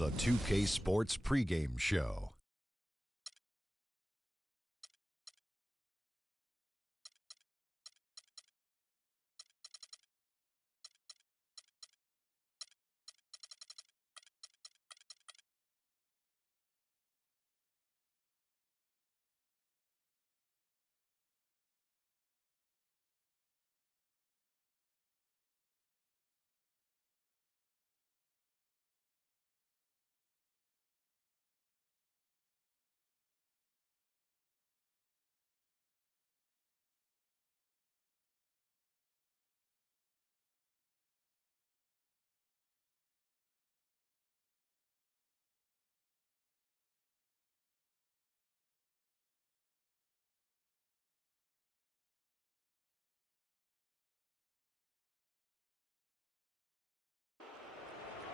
the 2K Sports pregame show.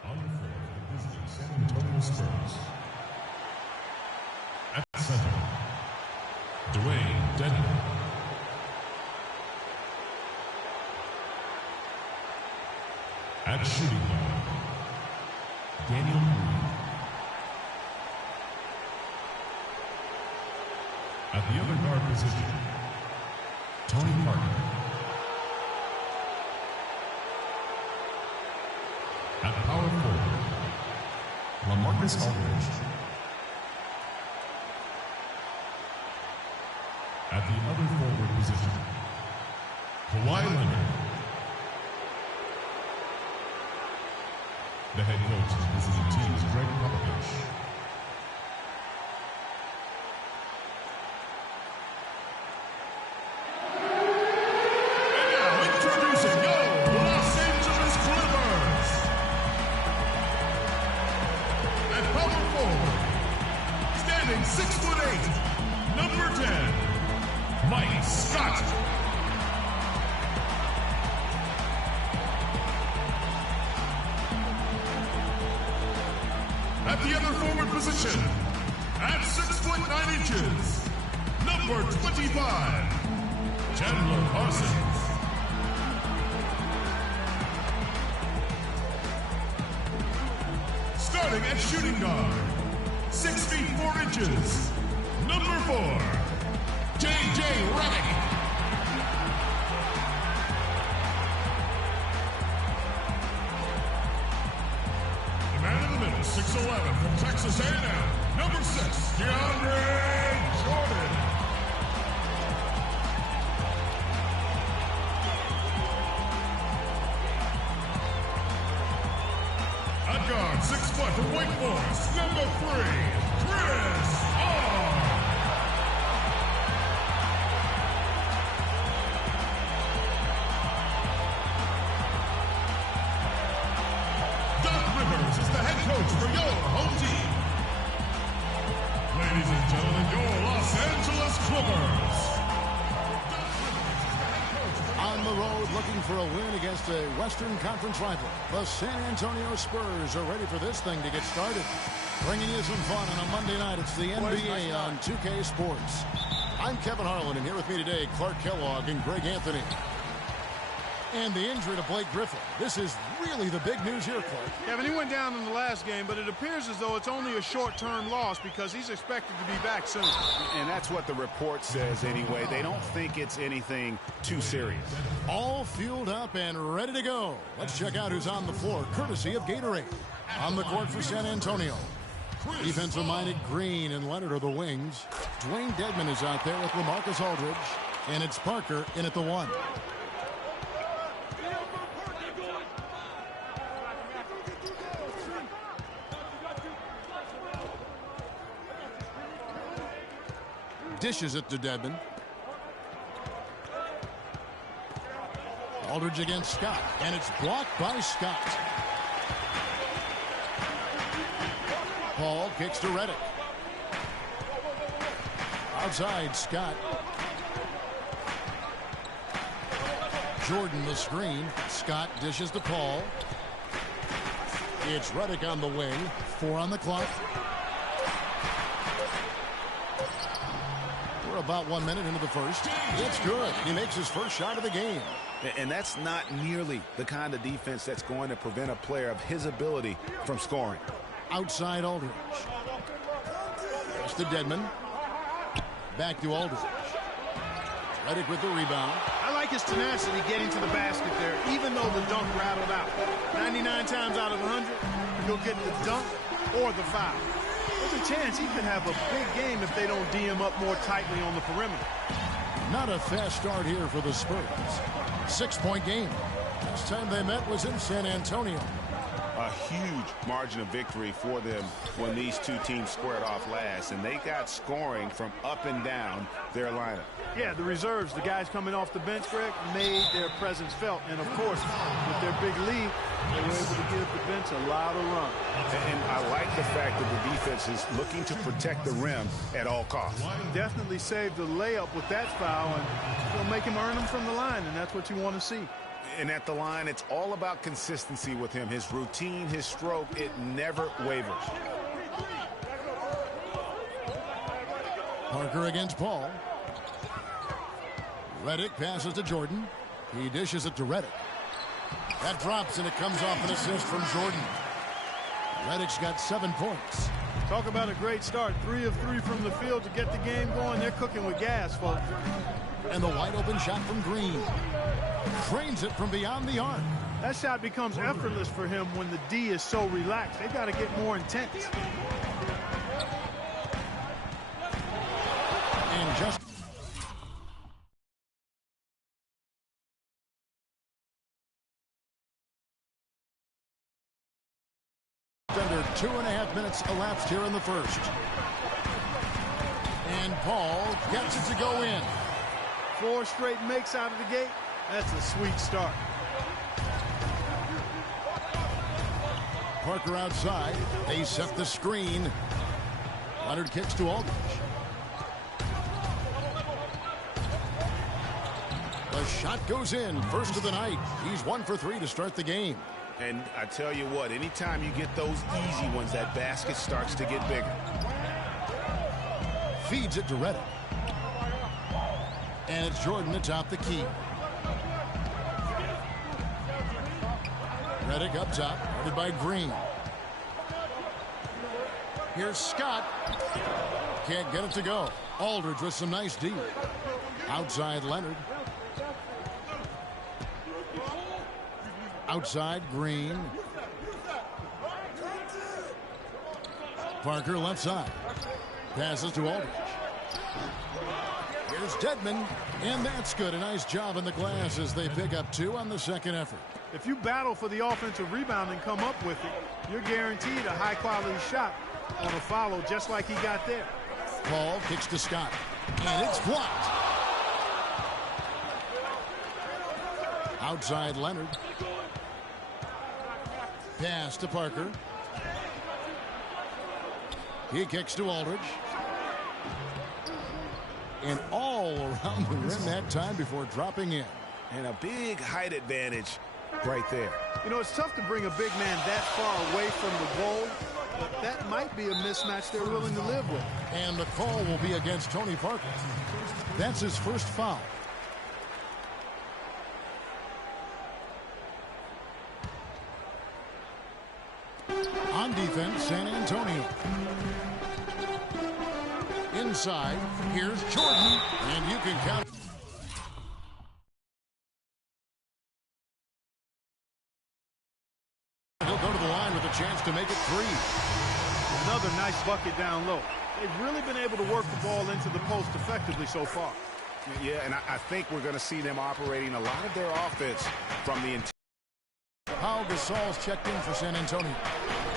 On the floor for the visiting San Antonio Spurs. At center, Dwayne Dedmon. At shooting guard, Daniel Green. At the other guard position, Tony Parker. At power forward, LaMarcus Aldridge. At the other forward position, Kawhi Leonard. The head coach of the visiting team is Greg Popovich. And now introducing your Los Angeles Clippers. At power forward, standing 6'8", number 10, Mike Scott. At the other forward position, at 6'9", number 25, Chandler Parsons. Starting at shooting guard, 6 feet 4 inches, number 4, J.J. Redick. The man in the middle, 6'11", from Texas A&M, number 6, DeAndre Jordan. At guard, 6 foot from Wake Forest, number 3, Chris R. Doc Rivers is the head coach for your home team. Ladies and gentlemen, your Los Angeles Clippers. Doc Rivers is the head coach for On the road, looking for a win against a Western Conference rival. The San Antonio Spurs are ready for this thing to get started. Bringing you some fun on a Monday night. It's the NBA on 2K Sports. I'm Kevin Harlan, and here with me today, Clark Kellogg and Greg Anthony. And the injury to Blake Griffin. This is really the big news here, Clark. Kevin, he went down in the last game, but it appears as though it's only a short-term loss because he's expected to be back soon. And that's what the report says anyway. They don't think it's anything too serious. All fueled up and ready to go. Let's check out who's on the floor, courtesy of Gatorade. On the court for San Antonio, defensive-minded Green and Leonard are the wings. Dwayne Dedmon is out there with LaMarcus Aldridge. And it's Parker in at the 1. Dishes it to Dedmon. Aldridge against Scott, and it's blocked by Scott. Paul kicks to Redick. Outside, Scott. Jordan the screen. Scott dishes to Paul. It's Redick on the wing. 4 on the clock. We're about 1 minute into the first. It's good. He makes his first shot of the game. And that's not nearly the kind of defense that's going to prevent a player of his ability from scoring. Outside Aldridge. Pass to Dedmon. Back to Aldridge. Redick with the rebound. I like his tenacity getting to the basket there, even though the dunk rattled out. 99 times out of 100, he'll get the dunk or the foul. There's a chance he could have a big game if they don't D him up more tightly on the perimeter. Not a fast start here for the Spurs. 6-point game. Last time they met was in San Antonio. A huge margin of victory for them when these two teams squared off last, and they got scoring from up and down their lineup. Yeah, the reserves, the guys coming off the bench, Greg, made their presence felt. And, of course, with their big lead, they were able to give the bench a lot of run. And I like the fact that the defense is looking to protect the rim at all costs. Definitely saved the layup with that foul, and it'll make him earn them from the line, and that's what you want to see. And at the line, it's all about consistency with him. His routine, his stroke, it never wavers. Parker against Paul. Redick passes to Jordan. He dishes it to Redick. That drops, and it comes off an assist from Jordan. Redick's got 7 points. Talk about a great start. 3 of 3 from the field to get the game going. They're cooking with gas, folks. And the wide open shot from Green. Frames it from beyond the arc. That shot becomes effortless for him when the D is so relaxed. They've got to get more intense. And just under 2.5 minutes elapsed here in the first. And Paul gets it to go in. 4 straight makes out of the gate. That's a sweet start. Parker outside. They set the screen. Leonard kicks to Aldridge. The shot goes in. First of the night. He's 1 for 3 to start the game. And I tell you what, anytime you get those easy ones, that basket starts to get bigger. Feeds it to Redick. And it's Jordan atop the key. Redick up top, guarded by Green. Here's Scott. Can't get it to go. Aldridge with some nice D. Outside Leonard. Outside Green. Parker left side. Passes to Aldridge. Here's Dedmon, and that's good. A nice job in the glass as they pick up 2 on the second effort. If you battle for the offensive rebound and come up with it, you're guaranteed a high-quality shot on a follow just like he got there. Paul kicks to Scott, and it's blocked. Outside Leonard. Pass to Parker. He kicks to Aldridge. And all around the rim that time before dropping in. And a big height advantage right there. You know, it's tough to bring a big man that far away from the goal, but that might be a mismatch they're willing to live with. And the call will be against Tony Parker. That's his first foul. On defense, San Antonio. Inside, here's Jordan, and you can count. He'll go to the line with a chance to make it 3. Another nice bucket down low. They've really been able to work the ball into the post effectively so far. Yeah, and I think we're going to see them operating a lot of their offense from the interior. Pau Gasol's checked in for San Antonio.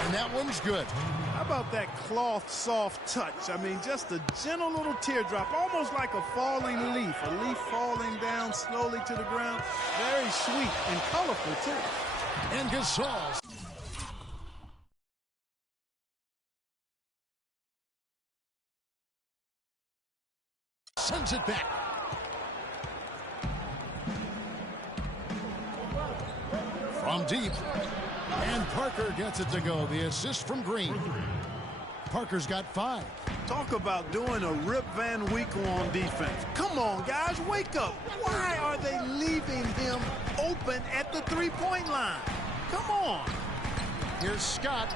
And that one's good. How about that cloth soft touch? I mean, just a gentle little teardrop, almost like a falling leaf. A leaf falling down slowly to the ground. Very sweet and colorful, too. And Gasol sends it back. From deep. And Parker gets it to go. The assist from Green. Parker's got 5. Talk about doing a Rip Van Winkle on defense. Come on, guys, wake up. Why are they leaving him open at the three-point line? Come on. Here's Scott.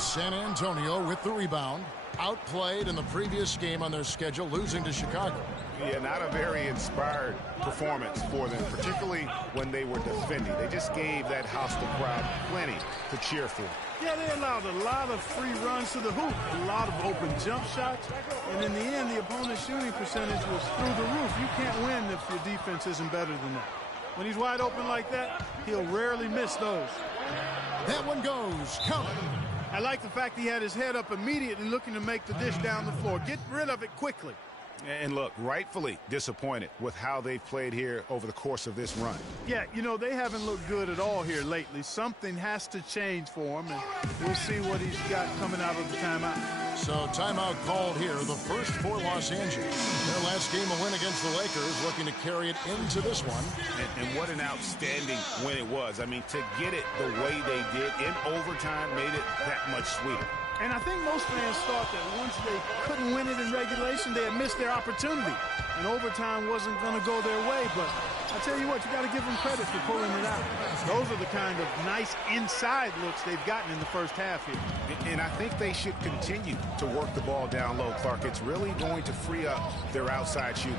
San Antonio with the rebound. Outplayed in the previous game on their schedule, losing to Chicago. Yeah, not a very inspired performance for them, particularly when they were defending. They just gave that hostile crowd plenty to cheer for. Yeah, they allowed a lot of free runs to the hoop, a lot of open jump shots, and in the end, the opponent's shooting percentage was through the roof. You can't win if your defense isn't better than that. When he's wide open like that, he'll rarely miss those. That one goes. Count. I like the fact he had his head up immediately looking to make the dish down the floor. Get rid of it quickly. And look, rightfully disappointed with how they've played here over the course of this run. Yeah, you know, they haven't looked good at all here lately. Something has to change for him, and we'll see what he's got coming out of the timeout. So timeout called here, the first for Los Angeles. Their last game a win against the Lakers, looking to carry it into this one. And what an outstanding win it was. I mean, to get it the way they did in overtime made it that much sweeter. And I think most fans thought that once they couldn't win it in regulation, they had missed their opportunity. And overtime wasn't going to go their way. But I tell you what, you got to give them credit for pulling it out. Those are the kind of nice inside looks they've gotten in the first half here. And I think they should continue to work the ball down low, Clark. It's really going to free up their outside shooting.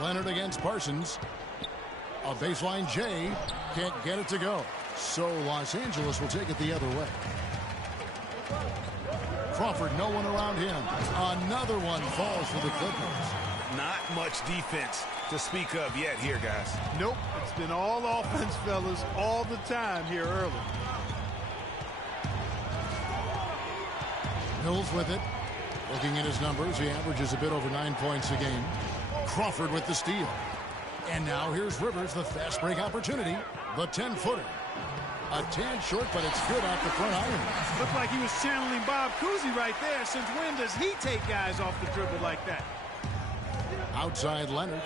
Leonard against Parsons. A baseline J. Can't get it to go. So Los Angeles will take it the other way. Crawford, no one around him. Another one falls for the Clippers. Not much defense to speak of yet here, guys. Nope, it's been all offense, fellas, all the time here early. Mills with it. Looking at his numbers, he averages a bit over 9 points a game. Crawford with the steal. And now here's Rivers, the fast break opportunity. The 10-footer. A tad short, but it's good off the front iron. Looked like he was channeling Bob Cousy right there. Since when does he take guys off the dribble like that? Outside Leonard.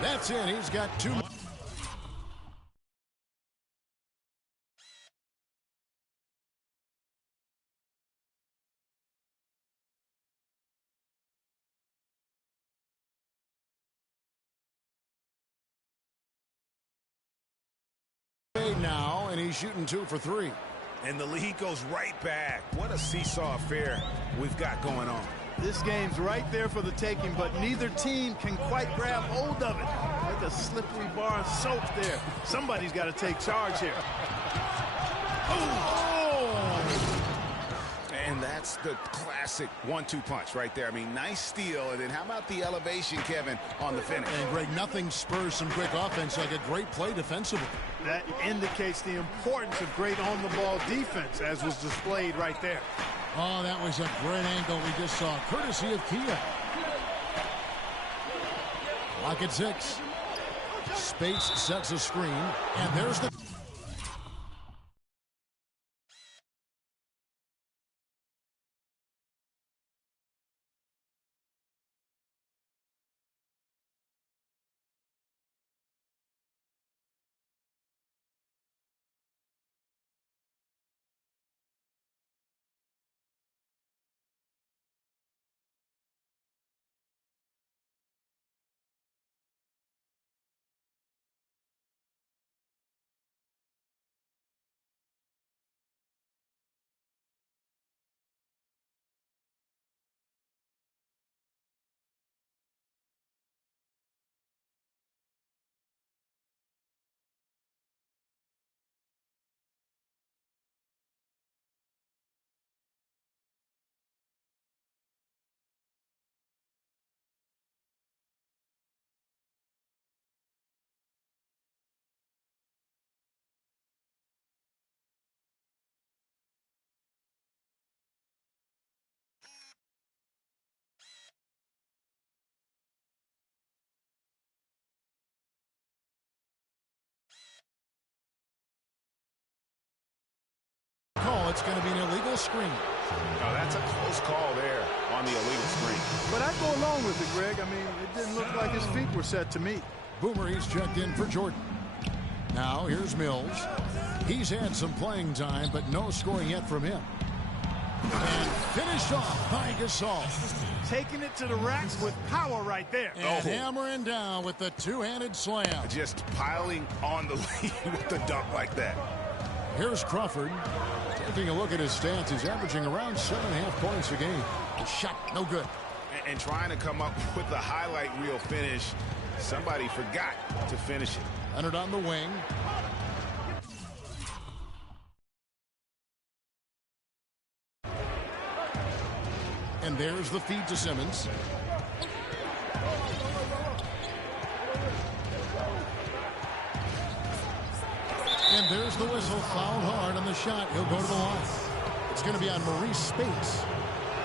That's it. He's got two. Now, and he's shooting 2 for 3. And the lead goes right back. What a seesaw affair we've got going on. This game's right there for the taking, but neither team can quite grab hold of it. Like a slippery bar of soap there. Somebody's got to take charge here. Oh! And that's the classic 1-2 punch right there. I mean, nice steal. And then how about the elevation, Kevin, on the finish? And, Greg, nothing spurs some quick offense like a great play defensively. That indicates the importance of great on-the-ball defense, as was displayed right there. Oh, that was a great angle we just saw, courtesy of Kia. Lock at 6. Space sets a screen, and there's the... It's going to be an illegal screen. Oh, that's a close call there on the illegal screen. But I'd go along with it, Greg. I mean, it didn't look like his feet were set to me. Boomer, he's checked in for Jordan. Now, here's Mills. He's had some playing time, but no scoring yet from him. And finished off by Gasol. Taking it to the rack with power right there. And hammering down with the two-handed slam. Just piling on the lead with the dunk like that. Here's Crawford. Taking a look at his stats, he's averaging around 7.5 points a game. The shot, no good. And trying to come up with the highlight reel finish. Somebody forgot to finish it. Leonard on the wing. And there's the feed to Simmons. And there's the whistle. Fouled hard on the shot. He'll go to the line. It's going to be on Maurice Spates.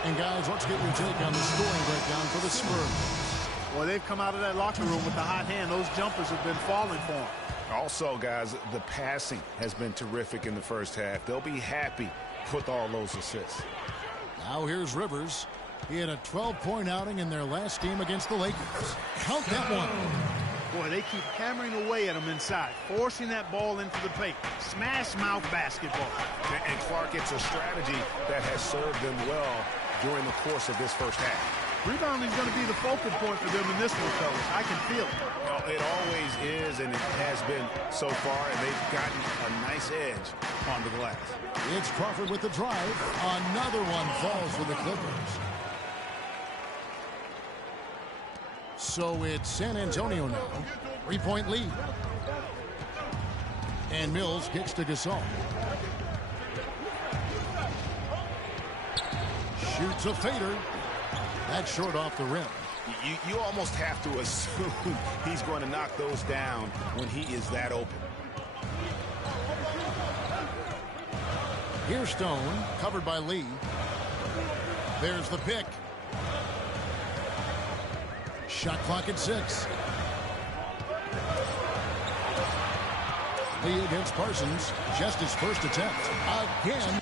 And guys, let's get your take on the scoring breakdown for the Spurs. Well, they've come out of that locker room with the hot hand. Those jumpers have been falling for them. Also, guys, the passing has been terrific in the first half. They'll be happy with all those assists. Now here's Rivers. He had a 12-point outing in their last game against the Lakers. Count that one. Boy, they keep hammering away at him inside, forcing that ball into the paint. Smash mouth basketball. And Clark, it's a strategy that has served them well during the course of this first half. Rebounding is going to be the focal point for them in this one, fellas. I can feel it. Well, it always is, and it has been so far, and they've gotten a nice edge on the glass. It's Crawford with the drive. Another one falls for the Clippers. So it's San Antonio now. 3-point lead. And Mills kicks to Gasol. Shoots a fader. That's short off the rim. You almost have to assume he's going to knock those down when he is that open. Here's Stone, covered by Lee. There's the pick. Shot clock at 6. Lee against Parsons. Just his first attempt. Again.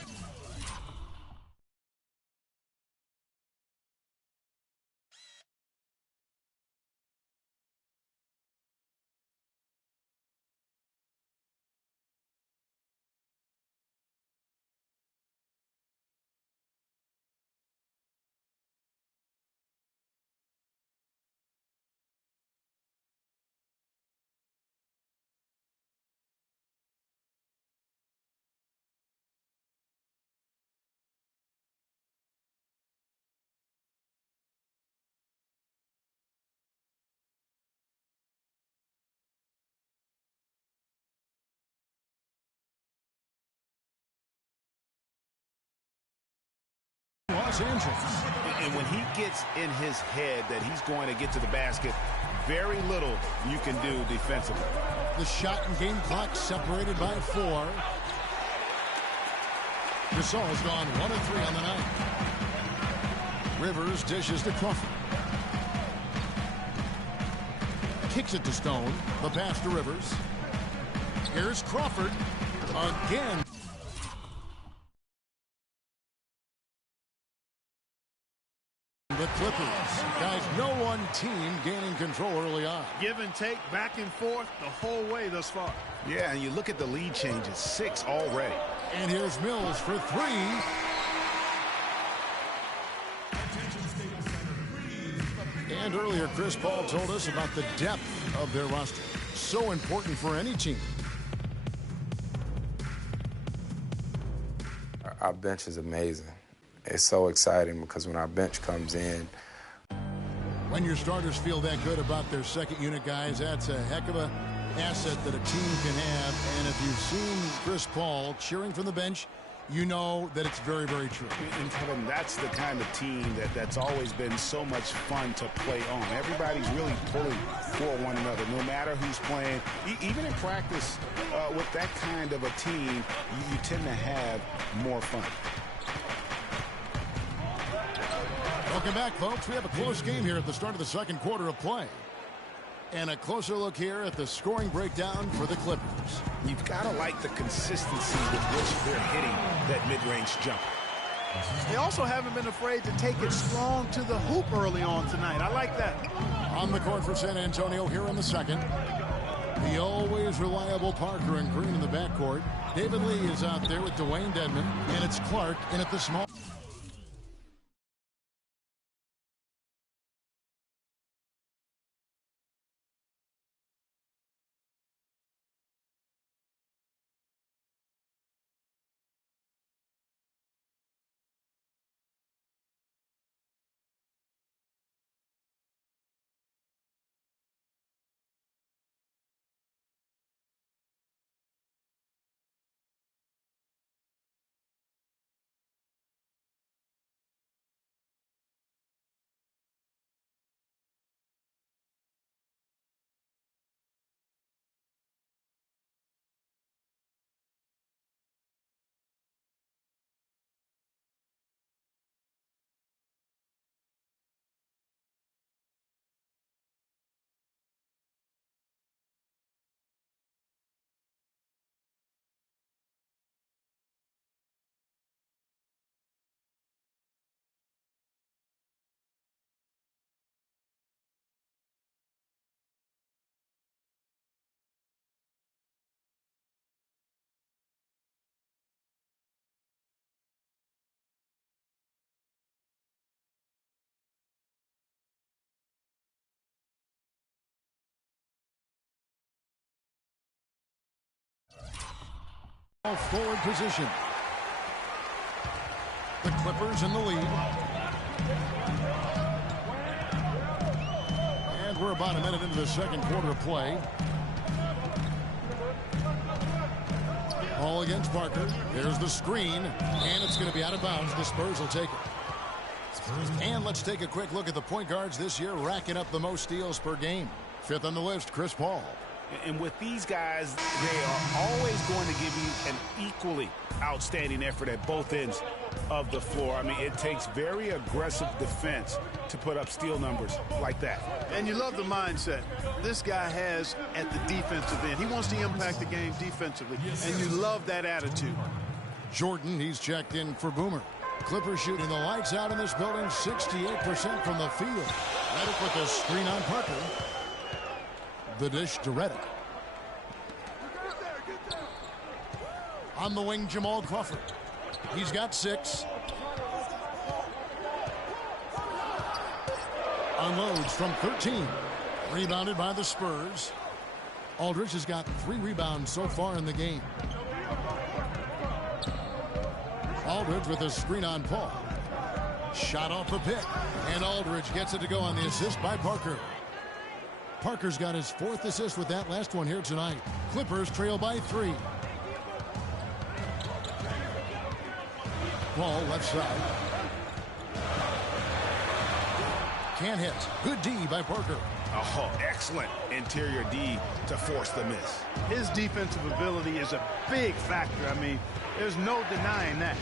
Los Angeles. And when he gets in his head that he's going to get to the basket, very little you can do defensively. The shot and game clock separated by 4. Gasol's gone 1 of 3 on the night. Rivers dishes to Crawford. Kicks it to Stone. The pass to Rivers. Here's Crawford again. The Clippers. Guys, no one team gaining control early on. Give and take, back and forth, the whole way thus far. Yeah, and you look at the lead changes, 6 already. And here's Mills for 3. And earlier, Chris Paul told us about the depth of their roster. So important for any team. Our bench is amazing. It's so exciting because when our bench comes in. When your starters feel that good about their second unit guys, that's a heck of a asset that a team can have. And if you've seen Chris Paul cheering from the bench, you know that it's very, very true. And Kevin, that's the kind of team that's always been so much fun to play on. Everybody's really pulling for one another, no matter who's playing. Even in practice, with that kind of a team, you tend to have more fun. Welcome back, folks. We have a close game here at the start of the second quarter of play. And a closer look here at the scoring breakdown for the Clippers. You've got to like the consistency with which they're hitting that mid-range jumper. They also haven't been afraid to take it strong to the hoop early on tonight. I like that. On the court for San Antonio here in the second. The always reliable Parker and Green in the backcourt. David Lee is out there with Dwayne Dedmon. And it's Clark in at the small. Forward position. The Clippers in the lead. And we're about a minute into the second quarter of play. Ball against Parker. There's the screen. And it's going to be out of bounds. The Spurs will take it. And let's take a quick look at the point guards this year, racking up the most steals per game. Fifth on the list, Chris Paul. And with these guys, they are always going to give you an equally outstanding effort at both ends of the floor. I mean, it takes very aggressive defense to put up steal numbers like that. And you love the mindset this guy has at the defensive end. He wants to impact the game defensively, and you love that attitude. Jordan, he's checked in for Boomer. Clippers shooting the lights out in this building, 68% from the field. Redick with a screen on Parker. The dish to Redick. On the wing, Jamal Crawford. He's got 6. Unloads from 13. Rebounded by the Spurs. Aldridge has got 3 rebounds so far in the game. Aldridge with a screen on Paul. Shot off the pick. And Aldridge gets it to go on the assist by Parker. Parker's got his 4th assist with that last one here tonight. Clippers trail by 3. Ball left side. Can't hit. Good D by Parker. Oh, excellent interior D to force the miss. His defensive ability is a big factor. I mean, there's no denying that.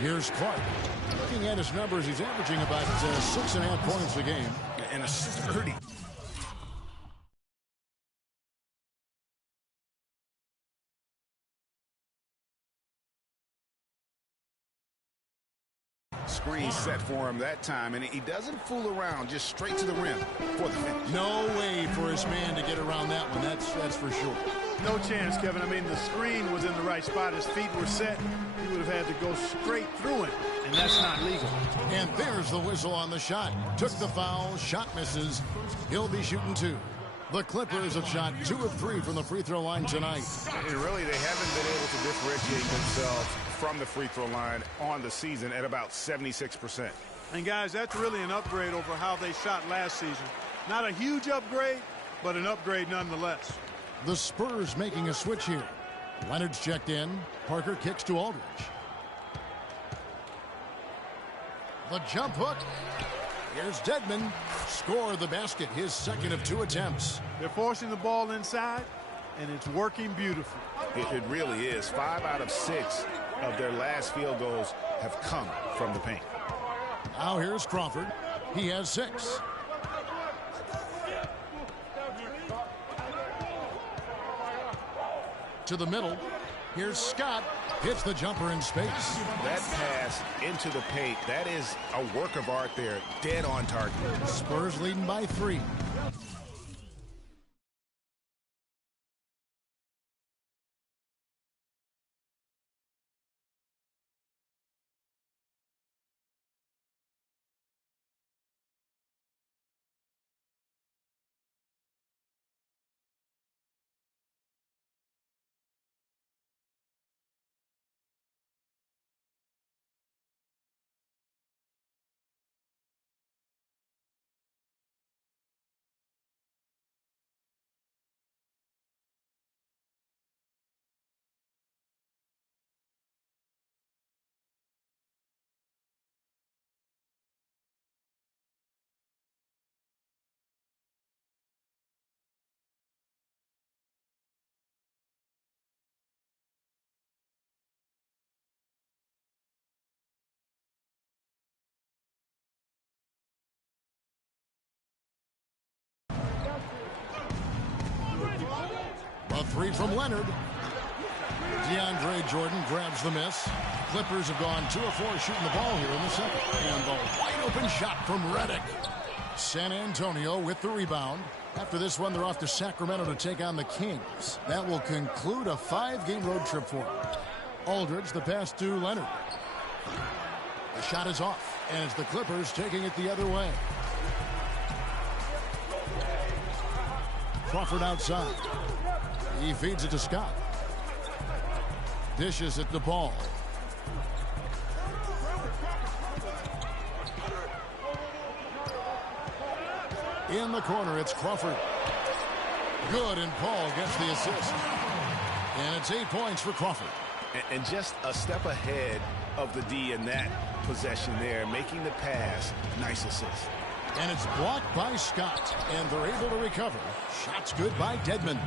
Here's Clark. Looking at his numbers, he's averaging about 6.5 points a game. And a sturdy. Screen set for him that time, and he doesn't fool around, just straight to the rim for the finish. No way for his man to get around that one, that's for sure. No chance, Kevin. I mean, the screen was in the right spot. His feet were set. He would have had to go straight through it, and that's not legal. And there's the whistle on the shot. Took the foul, shot misses. He'll be shooting 2. The Clippers have shot 2 of 3 from the free throw line tonight. And really, they haven't been able to differentiate themselves from the free throw line on the season at about 76%. And guys, that's really an upgrade over how they shot last season. Not a huge upgrade, but an upgrade nonetheless. The Spurs making a switch here. Leonard's checked in. Parker kicks to Aldridge. The jump hook. Here's Dedmon. Score the basket, his 2nd of 2 attempts. They're forcing the ball inside, and it's working beautifully. It really is. 5 out of 6 of their last field goals have come from the paint. Now here's Crawford. He has 6. To the middle. Here's Scott. Hits the jumper in space. That pass into the paint, that is a work of art there. Dead on target. Spurs leading by 3. A 3 from Leonard. DeAndre Jordan grabs the miss. Clippers have gone 2 of 4 shooting the ball here in the second. And the wide open shot from Redick. San Antonio with the rebound. After this one, they're off to Sacramento to take on the Kings. That will conclude a 5-game road trip for them. Aldridge, the pass to Leonard. The shot is off, and it's the Clippers taking it the other way. Crawford outside. He feeds it to Scott. Dishes it to Ball. In the corner, it's Crawford. Good, and Paul gets the assist. And it's 8 points for Crawford. And just a step ahead of the D in that possession there, making the pass. Nice assist. And it's blocked by Scott, and they're able to recover. Shots good by Dedmon.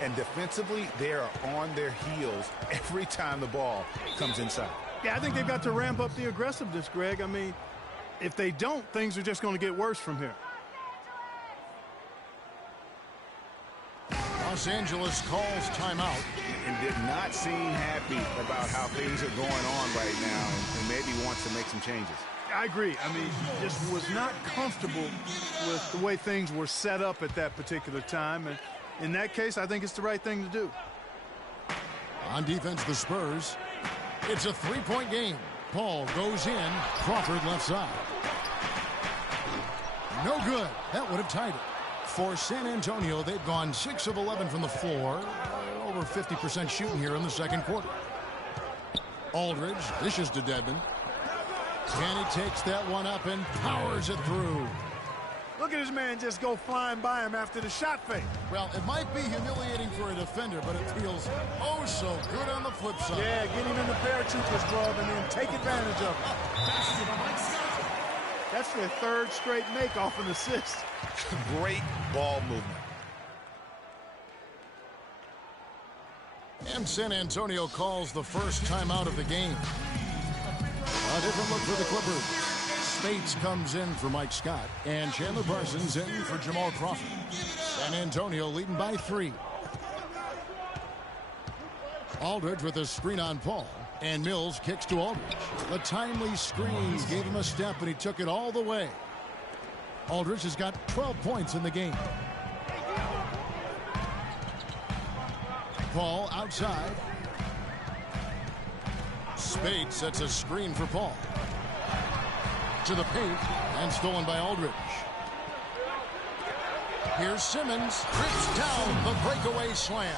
And defensively, they are on their heels every time the ball comes inside. Yeah, I think they've got to ramp up the aggressiveness, Greg. I mean, if they don't, things are just going to get worse from here. Los Angeles calls timeout. And did not seem happy about how things are going on right now, and maybe wants to make some changes. I agree. I mean, just was not comfortable with the way things were set up at that particular time. And in that case, I think it's the right thing to do. On defense, the Spurs. It's a three-point game. Paul goes in. Crawford left side. No good. That would have tied it. For San Antonio, they've gone 6 of 11 from the floor. Over 50% shooting here in the second quarter. Aldridge dishes to Dedmon. And he takes that one up and powers it through. Look at this man just go flying by him after the shot fake. Well, it might be humiliating for a defender, but it feels oh so good on the flip side. Yeah, get him in the paratroopers glove and then take advantage of it. That's their third straight make off an assist. Great ball movement. And San Antonio calls the first timeout of the game. A different look for the Clippers. Spates comes in for Mike Scott, and Chandler Parsons in for Jamal Crawford. San Antonio leading by 3. Aldridge with a screen on Paul, and Mills kicks to Aldridge. The timely screen gave him a step, and he took it all the way. Aldridge has got 12 points in the game. Paul outside. Spade sets a screen for Paul. To the paint, and stolen by Aldridge. Here's Simmons, trips down the breakaway slam.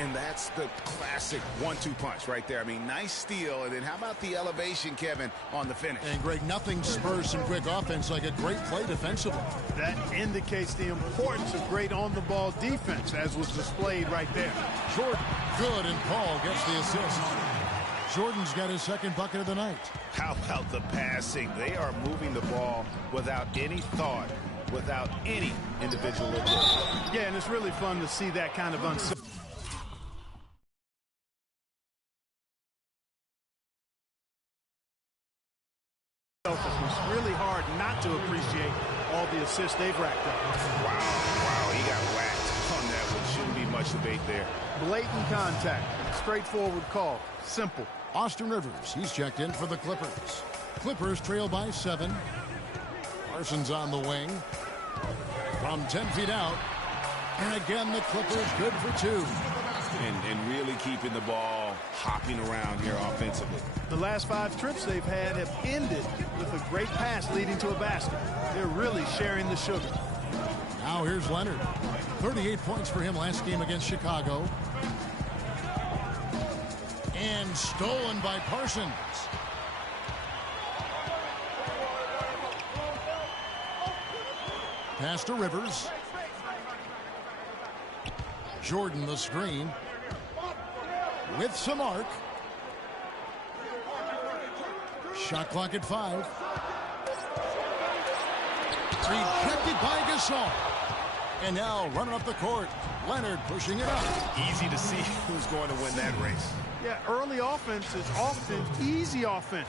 And that's the classic 1-2 punch right there. I mean, nice steal, and then how about the elevation, Kevin, on the finish? And, Greg, nothing spurs some quick offense like a great play defensively. That indicates the importance of great on-the-ball defense, as was displayed right there. Jordan, good, and Paul gets the assist. Jordan's got his second bucket of the night. How about the passing? They are moving the ball without any thought, without any individual ability. Yeah, and it's really fun to see that kind of unselfishness. Really hard not to appreciate all the assists they've racked up. Wow, he got whacked on that one. Shouldn't be much debate there. Blatant contact, straightforward call, simple. Austin Rivers, he's checked in for the Clippers. Clippers trail by 7. Parsons on the wing. From 10 feet out. And again, the Clippers good for 2. And really keeping the ball hopping around here offensively. The last 5 trips they've had have ended with a great pass leading to a basket. They're really sharing the sugar. Now here's Leonard. 38 points for him last game against Chicago. And stolen by Parsons. Pass to Rivers. Jordan the screen. With some arc. Shot clock at 5. Rejected by Gasol. And now running up the court. Leonard pushing it up. Easy to see who's going to win that race. Yeah, early offense is often easy offense.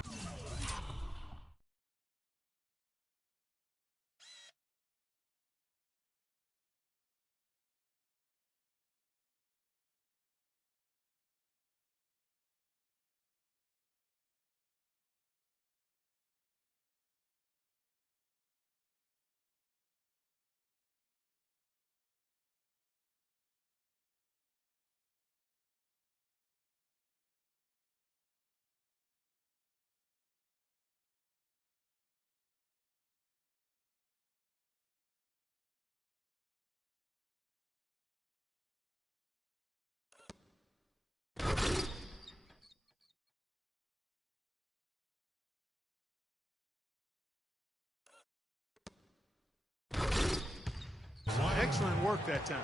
Excellent work that time.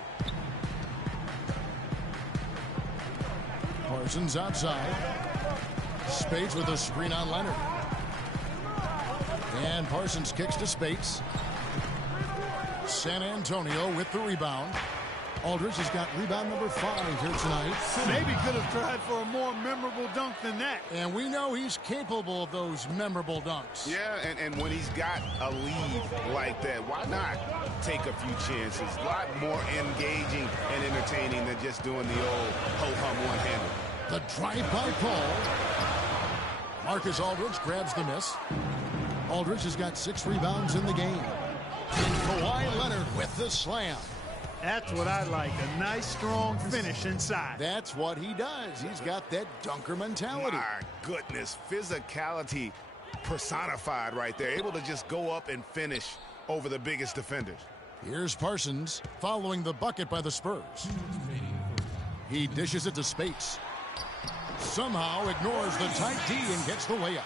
Parsons outside. Spades with a screen on Leonard. And Parsons kicks to Spades. San Antonio with the rebound. Aldridge has got rebound number 5 here tonight. Maybe could have tried for a more memorable dunk than that. And we know he's capable of those memorable dunks. Yeah, and when he's got a lead like that, why not take a few chances? A lot more engaging and entertaining than just doing the old ho-hum one-hander. The drive by Paul. Marcus Aldridge grabs the miss. Aldridge has got 6 rebounds in the game. And Kawhi Leonard with the slam. That's what I like, a nice, strong finish inside. That's what he does. He's got that dunker mentality. My goodness, physicality personified right there. Able to just go up and finish over the biggest defenders. Here's Parsons following the bucket by the Spurs. He dishes it to Spates. Somehow ignores the tight D and gets the layup.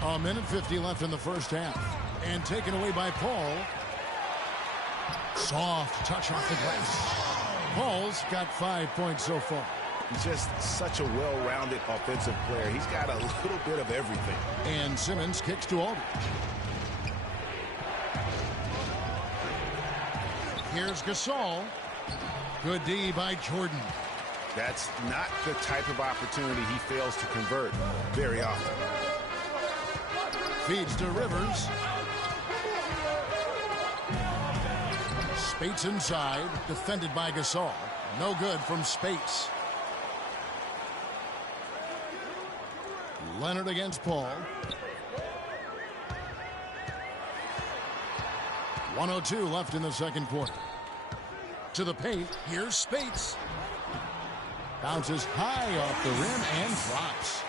1:50 left in the first half. And taken away by Paul. Soft touch off the glass. Paul's got 5 points so far. He's just such a well-rounded offensive player. He's got a little bit of everything. And Simmons kicks to Aldridge. Here's Gasol. Good D by Jordan. That's not the type of opportunity he fails to convert very often. Feeds to Rivers. Spates inside, defended by Gasol. No good from Spates. Leonard against Paul. 1:02 left in the second quarter. To the paint, here's Spates. Bounces high off the rim and drops.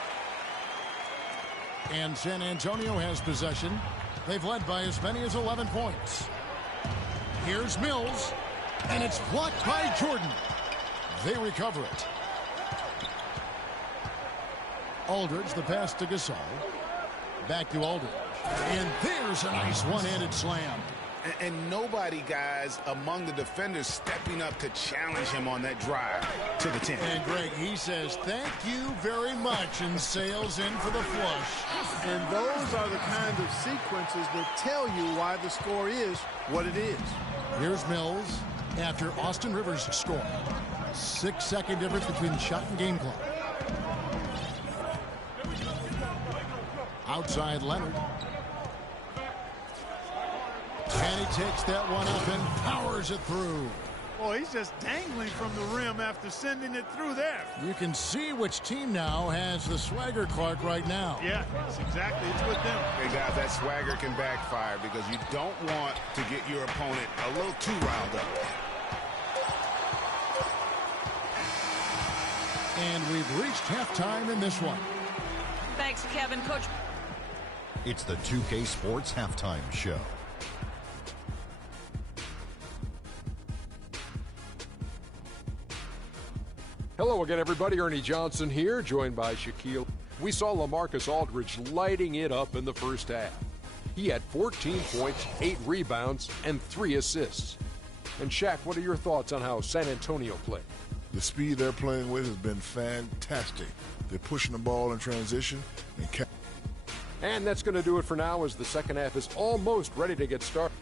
And San Antonio has possession. They've led by as many as 11 points. Here's Mills, and it's blocked by Jordan. They recover it. Aldridge, the pass to Gasol. Back to Aldridge. And there's a nice one-handed slam. And nobody, guys, among the defenders stepping up to challenge him on that drive to the 10. And Greg, he says, thank you very much, and sails in for the flush. And those are the kind of sequences that tell you why the score is what it is. Here's Mills after Austin Rivers scored. 6-second difference between shot and game clock. Outside Leonard. And he takes that one up and powers it through. Boy, he's just dangling from the rim after sending it through there. You can see which team now has the swagger Clark right now. Yeah, it's with them. Hey, guys, that swagger can backfire because you don't want to get your opponent a little too riled up. And we've reached halftime in this one. Thanks, Kevin. Coach. It's the 2K Sports Halftime Show. Hello again, everybody. Ernie Johnson here, joined by Shaquille. We saw LaMarcus Aldridge lighting it up in the first half. He had 14 points, 8 rebounds, and 3 assists. And Shaq, what are your thoughts on how San Antonio played? The speed they're playing with has been fantastic. They're pushing the ball in transition. And that's going to do it for now as the second half is almost ready to get started.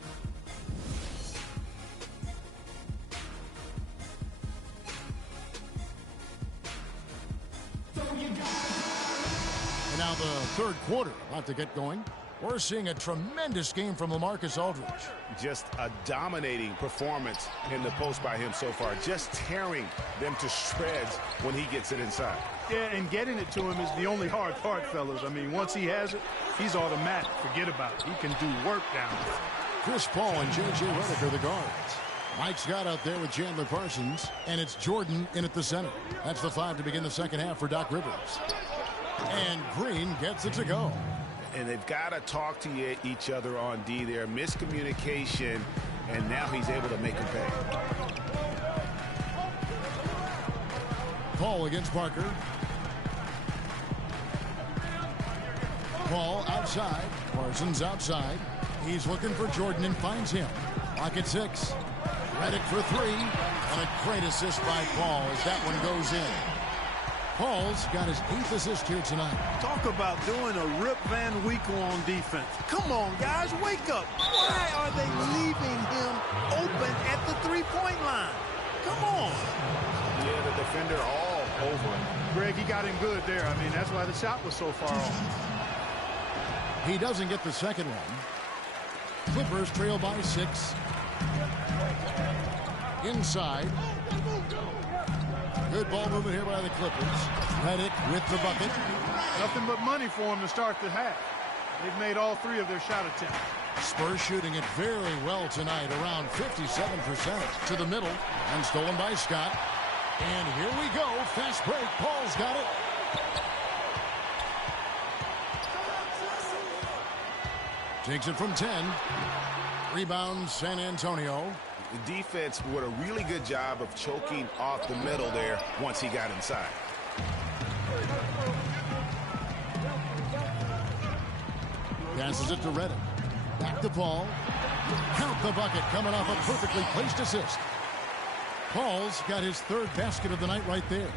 Now the third quarter about to get going. We're seeing a tremendous game from LaMarcus Aldridge. Just a dominating performance in the post by him so far. Just tearing them to shreds when he gets it inside. Yeah, and getting it to him is the only hard part, fellas. I mean, once he has it, he's automatic. Forget about it. He can do work down there. Chris Paul and J.J. Redick are the guards. Mike Scott out there with Chandler Parsons, and it's Jordan in at the center. That's the 5 to begin the second half for Doc Rivers. And Green gets it to go. And they've got to talk to each other on D there. Miscommunication, and now he's able to make him pay. Paul against Parker. Paul outside. Parsons outside. He's looking for Jordan and finds him. Pocket 6. Redick for 3. And a great assist by Paul as that one goes in. Paul's got his 8th assist here tonight. Talk about doing a Rip Van Winkle on defense. Come on, guys, wake up. Why are they leaving him open at the three-point line? Come on. Yeah, the defender all over him. Greg, he got him good there. I mean, that's why the shot was so far off. He doesn't get the second one. Clippers trail by 6. Inside. Good ball movement here by the Clippers. Redick with the bucket. Nothing but money for him to start the half. They've made all 3 of their shot attempts. Spurs shooting it very well tonight, around 57% to the middle, and stolen by Scott. And here we go. Fast break. Paul's got it. Takes it from 10. Rebound San Antonio. The defense did a really good job of choking off the middle there once he got inside. Passes it to Redick. Back to Paul. Count the bucket coming off a perfectly placed assist. Paul's got his 3rd basket of the night right there.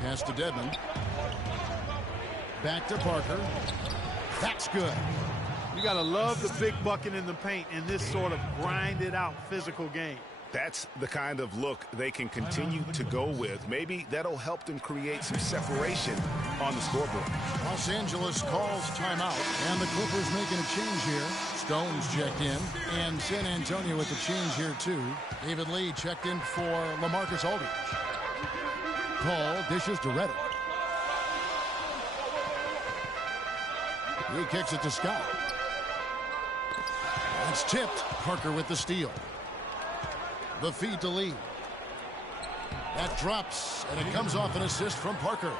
Pass to Dedmon. Back to Parker. That's good. You got to love the big bucket in the paint in this sort of grinded-out physical game. That's the kind of look they can continue to go with. Maybe that'll help them create some separation on the scoreboard. Los Angeles calls timeout, and the Clippers making a change here. Stone's checked in, and San Antonio with the change here, too. David Lee checked in for LaMarcus Aldridge. Paul dishes to Redick. He kicks it to Scott. It's tipped. Parker with the steal. The feed to Lee. That drops, and it comes off an assist from Parker.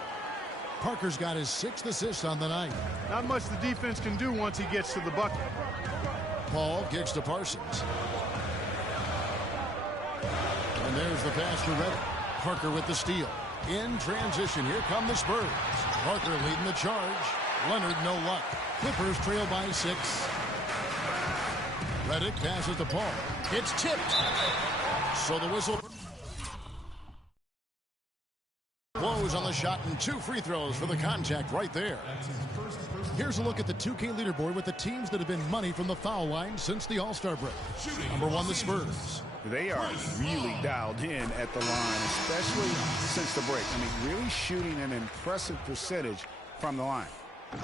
Parker's got his 6th assist on the night. Not much the defense can do once he gets to the bucket. Paul kicks to Parsons. And there's the pass to Redick. Parker with the steal. In transition, here come the Spurs. Parker leading the charge. Leonard, no luck. Clippers trail by 6. Redick passes to Paul. It's tipped. So the whistle blows on the shot, and 2 free throws for the contact right there. Here's a look at the 2K leaderboard with the teams that have been money from the foul line since the All-Star break. Number 1, the Spurs. They are really dialed in at the line, especially since the break. I mean, really shooting an impressive percentage from the line.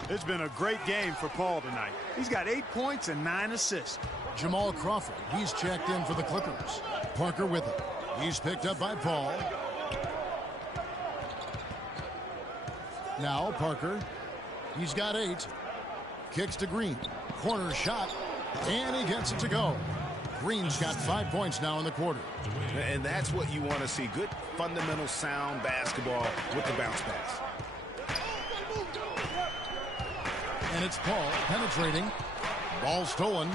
It's been a great game for Paul tonight. He's got 8 points and 9 assists. Jamal Crawford, he's checked in for the Clippers. Parker with him. He's picked up by Paul. Now Parker. He's got 8. Kicks to Green. Corner shot. And he gets it to go. Green's got 5 points now in the quarter. And that's what you want to see. Good fundamental sound basketball with the bounce pass. And it's Paul penetrating. Ball stolen.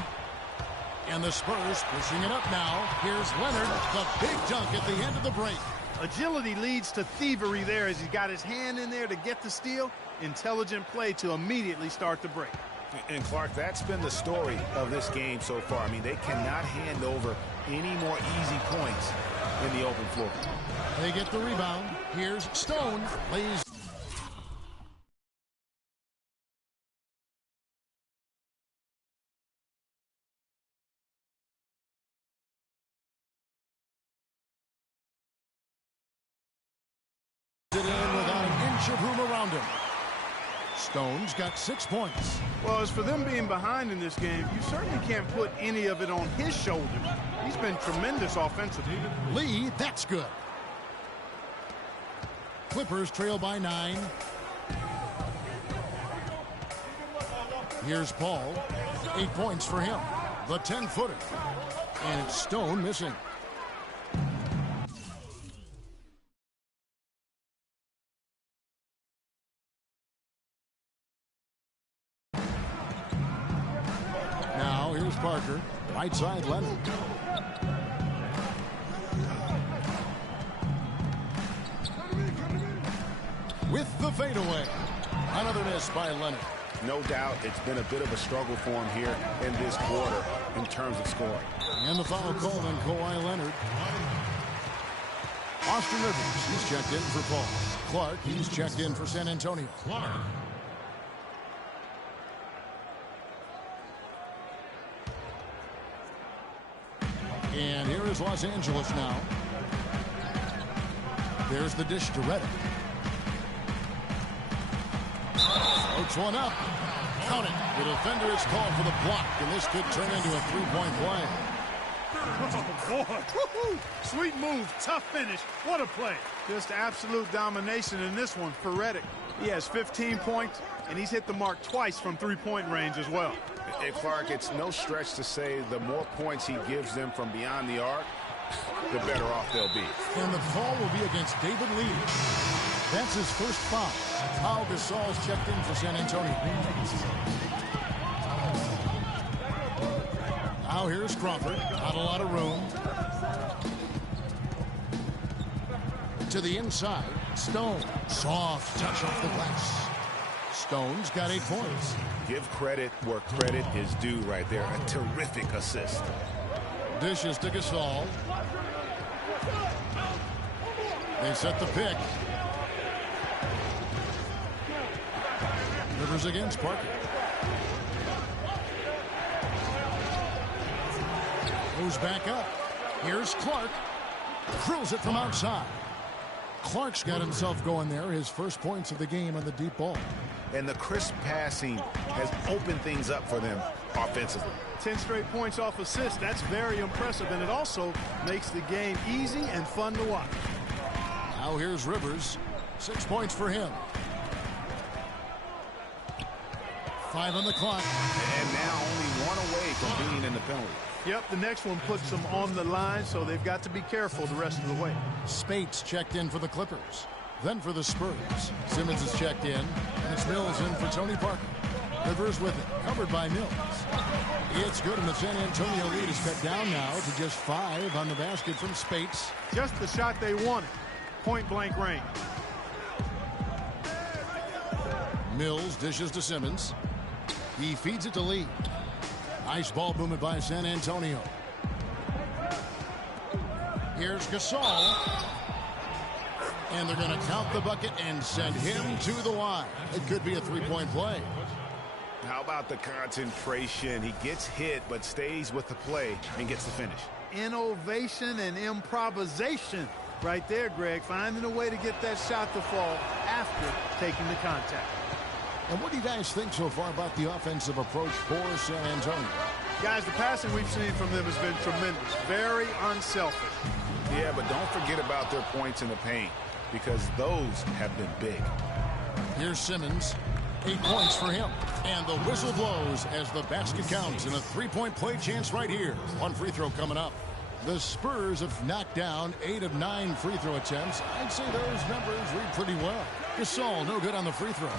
And the Spurs pushing it up now. Here's Leonard, the big dunk at the end of the break. Agility leads to thievery there as he got his hand in there to get the steal. Intelligent play to immediately start the break. And Clark, that's been the story of this game so far. I mean, they cannot hand over any more easy points in the open floor. They get the rebound. Here's Stone. Lays. It in without an inch of room around him. Stone's got 6 points. Well, as for them being behind in this game, you certainly can't put any of it on his shoulders. He's been tremendous offensively. Lee, that's good. Clippers trail by 9. Here's Paul. 8 points for him. The 10-footer. And it's Stone missing. Now here's Parker. Right side Leonard. With the fadeaway. Another miss by Leonard. no doubt it's been a bit of a struggle for him here in this quarter in terms of scoring. And the foul called on Kawhi Leonard. Austin Rivers, he's checked in for Paul. Clark, he's checked in for San Antonio. Clark. And here is Los Angeles now. There's the dish to Redick. Floats one up. Count it. The defender is called for the block, and this could turn into a three-point play. Oh, boy. Sweet move. Tough finish. What a play. Just absolute domination in this one for Redick. He has 15 points, and he's hit the mark twice from three-point range as well. And Clark, it's no stretch to say the more points he gives them from beyond the arc, the better off they'll be. And the foul will be against David Lee. That's his first foul. Pau Gasol's checked in for San Antonio. Now here's Crawford. Not a lot of room. To the inside. Stone. Soft touch off the glass. Stone's got 8 points. Give credit where credit is due right there. A terrific assist. Dishes to Gasol. They set the pick. Rivers against Parker. Goes back up. Here's Clark. Drills it from outside. Clark's got himself going there. His first points of the game on the deep ball. And the crisp passing has opened things up for them offensively. 10 straight points off assists. That's very impressive, and it also makes the game easy and fun to watch. Now here's Rivers. 6 points for him. 5 on the clock. And now only one away from being in the penalty. Yep, the next one puts them on the line, so they've got to be careful the rest of the way. Spates checked in for the Clippers. Then for the Spurs. Simmons is checked in, and it's Mills in for Tony Parker. Rivers with it, covered by Mills. It's good, and the San Antonio lead is cut down now to just 5 on the basket from Spates. Just the shot they wanted. Point-blank range. Mills dishes to Simmons. He feeds it to Lee. Nice ball movement by San Antonio. Here's Gasol. And they're going to count the bucket and send him to the line. It could be a three-point play. How about the concentration? He gets hit but stays with the play and gets the finish. Innovation and improvisation right there, Greg. Finding a way to get that shot to fall after taking the contact. And what do you guys think so far about the offensive approach for San Antonio? Guys, the passing we've seen from them has been tremendous. Very unselfish. Yeah, but don't forget about their points in the paint, because those have been big. Here's Simmons. 8 points for him. And the whistle blows as the basket counts, and a three-point play chance right here. One free throw coming up. The Spurs have knocked down 8 of 9 free throw attempts. I'd say those numbers read pretty well. Gasol, no good on the free throw.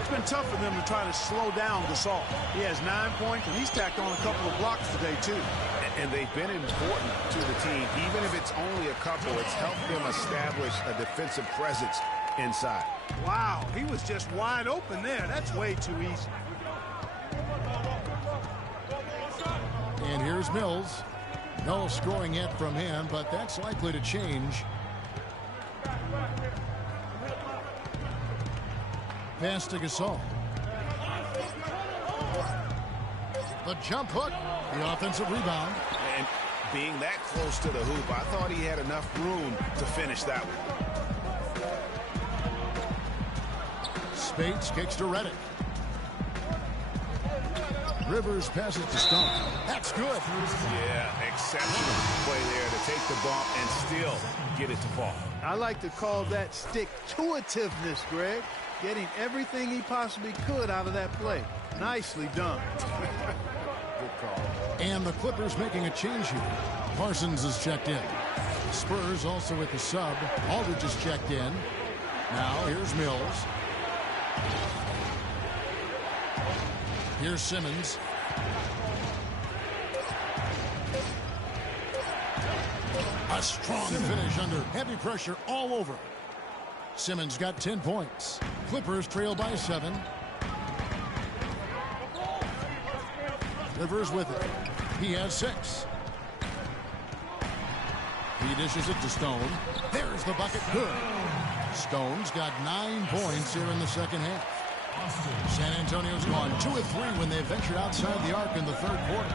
It's been tough for them to try to slow down Gasol. He has 9 points, and he's tacked on a couple of blocks today, too. And they've been important to the team. Even if it's only a couple, it's helped them establish a defensive presence inside. Wow, he was just wide open there. That's way too easy. And here's Mills. No scoring yet from him, but that's likely to change. Pass to Gasol. The jump hook. The offensive rebound. And being that close to the hoop, I thought he had enough room to finish that one. Spates kicks to Redick. Rivers passes to Stone. That's good. Yeah, exceptional play there to take the bump and still get it to fall. I like to call that stick-to-itiveness, Greg. Getting everything he possibly could out of that play. Nicely done. Good call. And the Clippers making a change here. Parsons is checked in. Spurs also with the sub. Aldridge is checked in. Now here's Mills. Here's Simmons. A strong finish under heavy pressure all over. Simmons got 10 points. Clippers trail by 7. Rivers with it. He has 6. He dishes it to Stone. There's the bucket. Good. Stone's got 9 points here in the second half. San Antonio's gone 2 of 3 when they ventured outside the arc in the third quarter.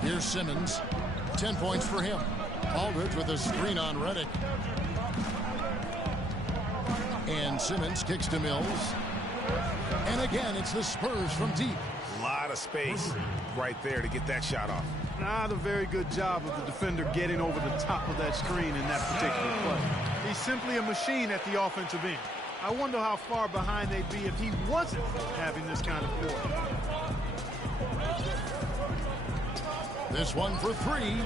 Here's Simmons. 10 points for him. Aldridge with a screen on Redick. And Simmons kicks to Mills. And again, it's the Spurs from deep. A lot of space right there to get that shot off. Not a very good job of the defender getting over the top of that screen in that particular play. He's simply a machine at the offensive end. I wonder how far behind they'd be if he wasn't having this kind of quarter. This one for 3.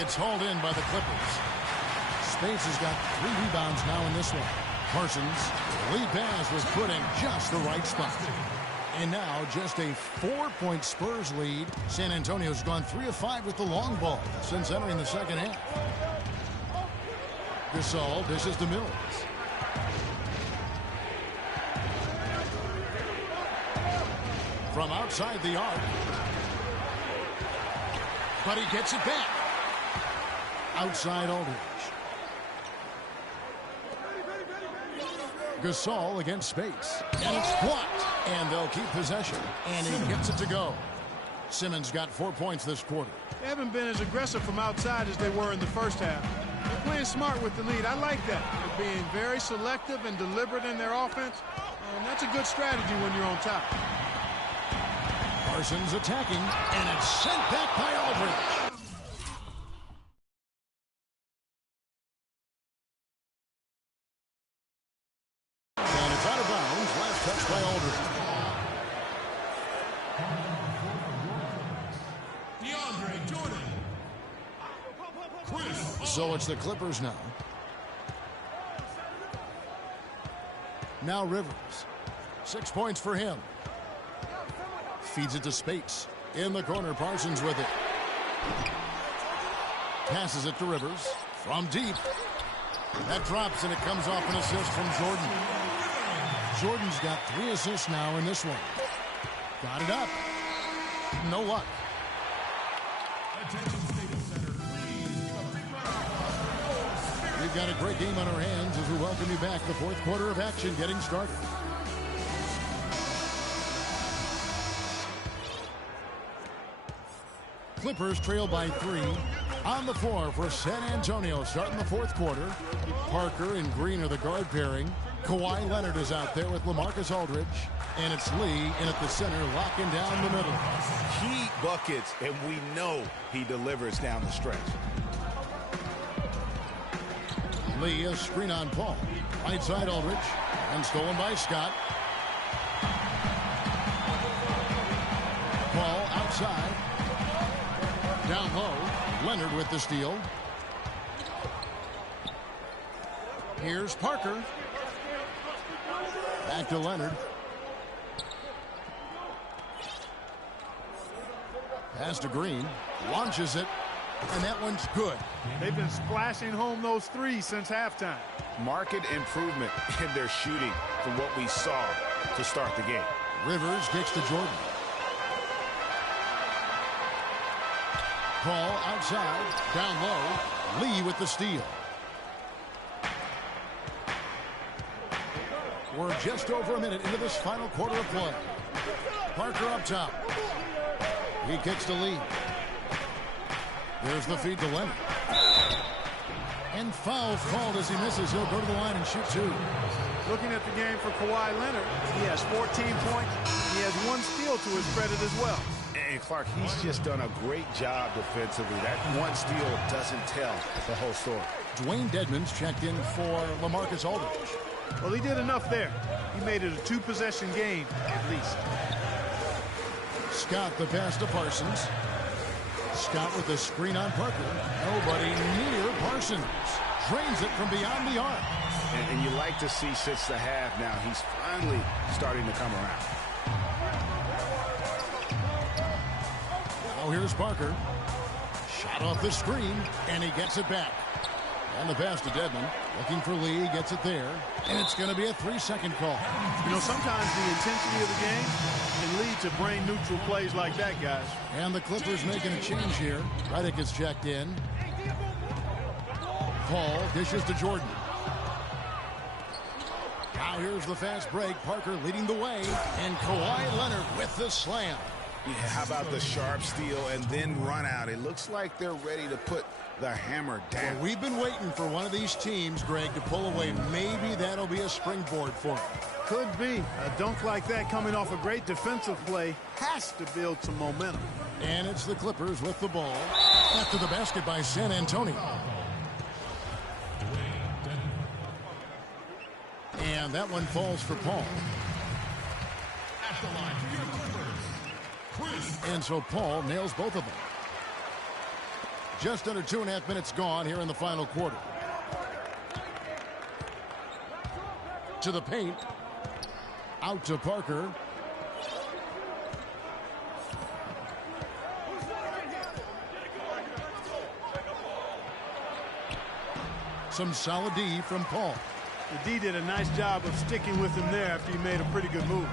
It's hauled in by the Clippers. Spades has got 3 rebounds now in this one. Parsons, lead pass was put in just the right spot. And now just a 4-point Spurs lead. San Antonio's gone 3 of 5 with the long ball since entering the second half. Gasol dishes to Mills. From outside the arc. But he gets it back. Outside Aldridge. Gasol against Space. And it's blocked. And they'll keep possession. And he gets it to go. Simmons got 4 points this quarter. They haven't been as aggressive from outside as they were in the first half. They're playing smart with the lead. I like that. They're being very selective and deliberate in their offense. And that's a good strategy when you're on top. Parsons attacking. And it's sent back by Aldridge. And it's out of bounds. Last touch by Aldridge. So it's the Clippers now. Now Rivers. 6 points for him. Feeds it to Spates. In the corner, Parsons with it. Passes it to Rivers. From deep. That drops and it comes off an assist from Jordan. Jordan's got 3 assists now in this one. Got it up. No luck. We've got a great game on our hands as we welcome you back. The fourth quarter of action getting started. Clippers trail by 3. On the floor for San Antonio starting the fourth quarter. Parker and Green are the guard pairing. Kawhi Leonard is out there with LaMarcus Aldridge. And it's Lee in at the center, locking down the middle. Key buckets, and we know he delivers down the stretch. Lee, a screen on Paul. Right side Aldridge. And stolen by Scott. Paul outside. Down low. Leonard with the steal. Here's Parker. Back to Leonard. Pass to Green. Launches it. And that one's good. They've been splashing home those threes since halftime. Marked improvement in their shooting from what we saw to start the game. Rivers kicks to Jordan. Paul outside. Down low. Lee with the steal. We're just over a minute into this final quarter of play. Parker up top. He kicks to Lee. There's the feed to Leonard. And foul called as he misses. He'll go to the line and shoot 2. Looking at the game for Kawhi Leonard, he has 14 points. He has 1 steal to his credit as well. And Clark, he's just done a great job defensively. That 1 steal doesn't tell the whole story. Dwayne Dedmon's checked in for LaMarcus Aldridge. Well, he did enough there. He made it a 2-possession game, at least. Scott the pass to Parsons. Scott with the screen on Parker. Nobody near Parsons. Drains it from beyond the arc. And you like to see since the half now, he's finally starting to come around. Now here's Parker. Shot off the screen, and he gets it back. And the pass to Dedmon. Looking for Lee. Gets it there. And it's going to be a 3-second call. You know, sometimes the intensity of the game can lead to brain-neutral plays like that, guys. And the Clippers making a change here. Redick is checked in. Paul dishes to Jordan. Now here's the fast break. Parker leading the way. And Kawhi Leonard with the slam. Yeah, how about the sharp steal and then run out? It looks like they're ready to put the hammer down. Well, we've been waiting for one of these teams, Greg, to pull away. Maybe that'll be a springboard for them. Could be. A dunk like that coming off a great defensive play has to build some momentum. And it's the Clippers with the ball after the basket by San Antonio. And that one falls for Paul. At the line for your Clippers, And so Paul nails both of them. Just under 2.5 minutes gone here in the final quarter. To the paint. Out to Parker. Some solid D from Paul. The D did a nice job of sticking with him there after he made a pretty good move.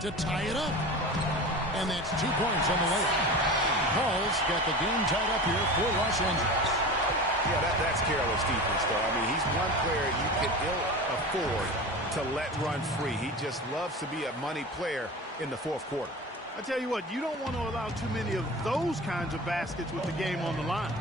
To tie it up. And that's 2 points on the layup. Paul's got the game tied up here for Los Angeles. Yeah, that's careless defense, though. I mean, he's one player you can ill afford to let run free. He just loves to be a money player in the fourth quarter. I tell you what, you don't want to allow too many of those kinds of baskets with the game on the line.